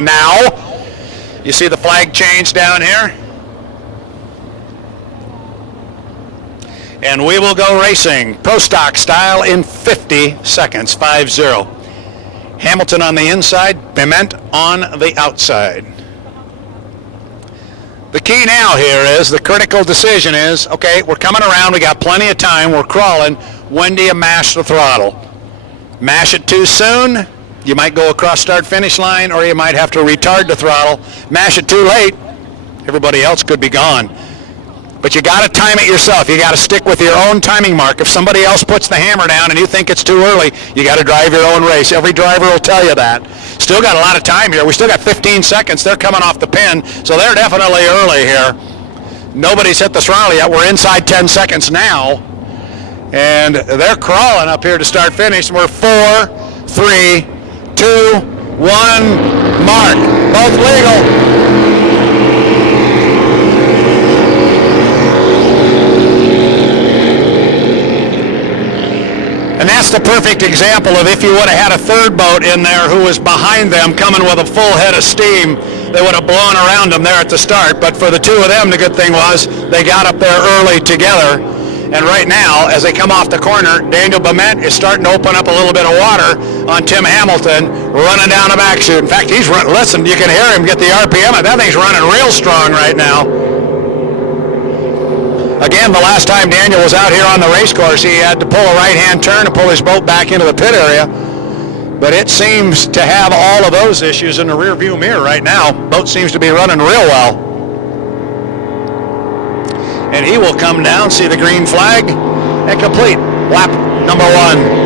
Now, you see the flag change down here? And we will go racing, pro stock style, in 50 seconds, 5-0. Hamilton on the inside, Bement on the outside. The key now here is, the critical decision is, okay, we're coming around, we got plenty of time, we're crawling, when do you mash the throttle? Mash it too soon, you might go across start-finish line, or you might have to retard the throttle. Mash it too late, everybody else could be gone. But you got to time it yourself. You got to stick with your own timing mark. If somebody else puts the hammer down and you think it's too early, you got to drive your own race. Every driver will tell you that. Still got a lot of time here. We still got 15 seconds. They're coming off the pin, so they're definitely early here. Nobody's hit the throttle yet. We're inside 10 seconds now, and they're crawling up here to start finish. We're 4, 3, 2, 1, mark. Both legal. And that's the perfect example of if you would have had a third boat in there who was behind them coming with a full head of steam, they would have blown around them there at the start. But for the two of them, the good thing was they got up there early together. And right now, as they come off the corner, Daniel Bement is starting to open up a little bit of water on Tim Hamilton, running down the back chute. In fact, he's running, listen, you can hear him get the RPM. That thing's running real strong right now. Again, the last time Daniel was out here on the race course, he had to pull a right-hand turn to pull his boat back into the pit area. But it seems to have all of those issues in the rear view mirror right now. Boat seems to be running real well. And he will come down, see the green flag, and complete lap number 1.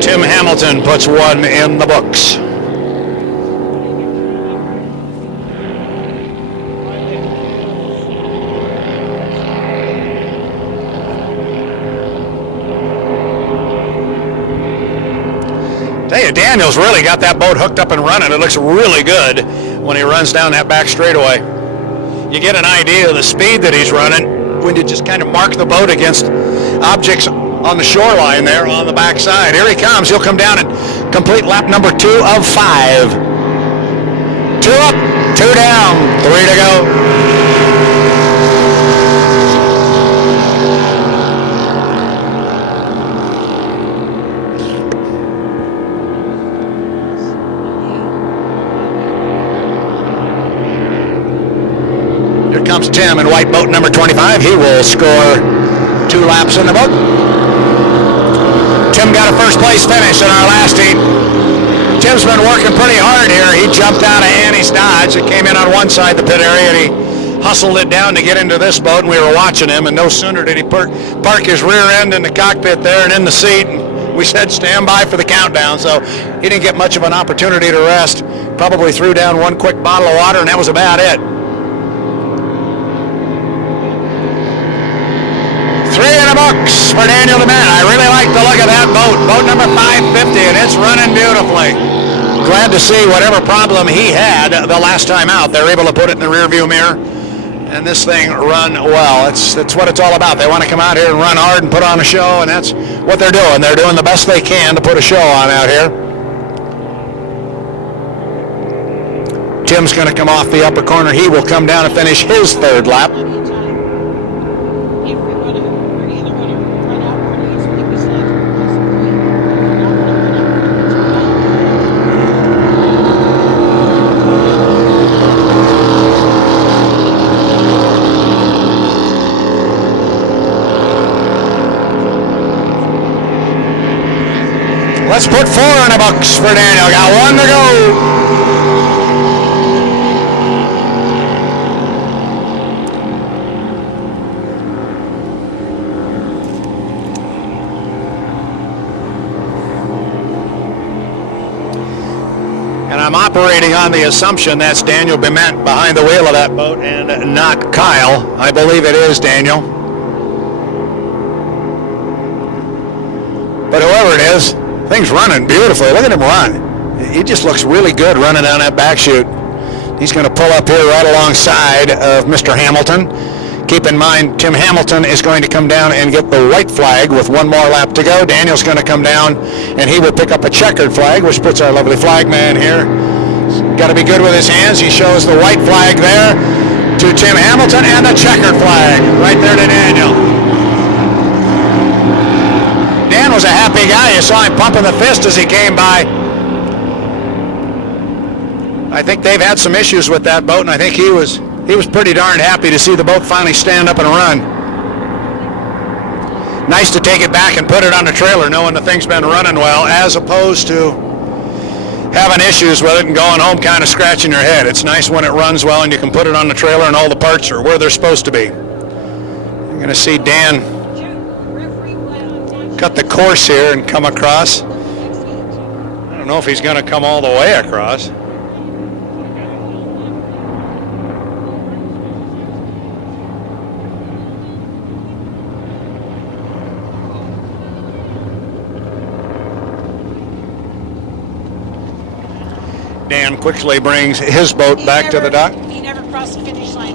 Tim Hamilton puts 1 in the books. Tell you, Daniel's really got that boat hooked up and running. It looks really good when he runs down that back straightaway. You get an idea of the speed that he's running when you just kind of mark the boat against objects on the shoreline there on the backside. Here he comes. He'll come down and complete lap number 2 of 5. 2 up, 2 down, 3 to go. Here comes Tim in white boat number 25. He will score 2 laps in the boat. Tim got a first place finish in our last heat. Tim's been working pretty hard here. He jumped out of Annie's Dodge. It came in on one side of the pit area, and he hustled it down to get into this boat, and we were watching him, and no sooner did he park his rear end in the cockpit there and in the seat, and we said stand by for the countdown. So he didn't get much of an opportunity to rest. Probably threw down 1 quick bottle of water, and that was about it. 3 in the books for Daniel Bement. I really like the look of that boat. Boat number 550, and it's running beautifully. Glad to see whatever problem he had the last time out, they're able to put it in the rearview mirror, and this thing run well. That's what it's all about. They want to come out here and run hard and put on a show, and that's what they're doing. They're doing the best they can to put a show on out here. Tim's going to come off the upper corner. He will come down and finish his 3rd lap. Let's put 4 in the books for Daniel. Got 1 to go. And I'm operating on the assumption that's Daniel Bement behind the wheel of that boat and not Kyle. I believe it is Daniel. But whoever it is, thing's running beautifully. Look at him run. He just looks really good running down that back chute. He's going to pull up here right alongside of Mr. Hamilton. Keep in mind, Tim Hamilton is going to come down and get the white flag with one more lap to go. Daniel's going to come down, and he will pick up a checkered flag, which puts our lovely flag man here. Got to be good with his hands. He shows the white flag there to Tim Hamilton and a checkered flag right there to Daniel. Dan was a happy guy. You saw him pumping the fist as he came by. I think they've had some issues with that boat, and I think he was pretty darn happy to see the boat finally stand up and run. Nice to take it back and put it on the trailer knowing the thing's been running well, as opposed to having issues with it and going home kind of scratching your head. It's nice when it runs well and you can put it on the trailer and all the parts are where they're supposed to be. You're going to see Dan cut the course here and come across. I don't know if he's going to come all the way across. Dan quickly brings his boat back to the dock. He never crossed the finish line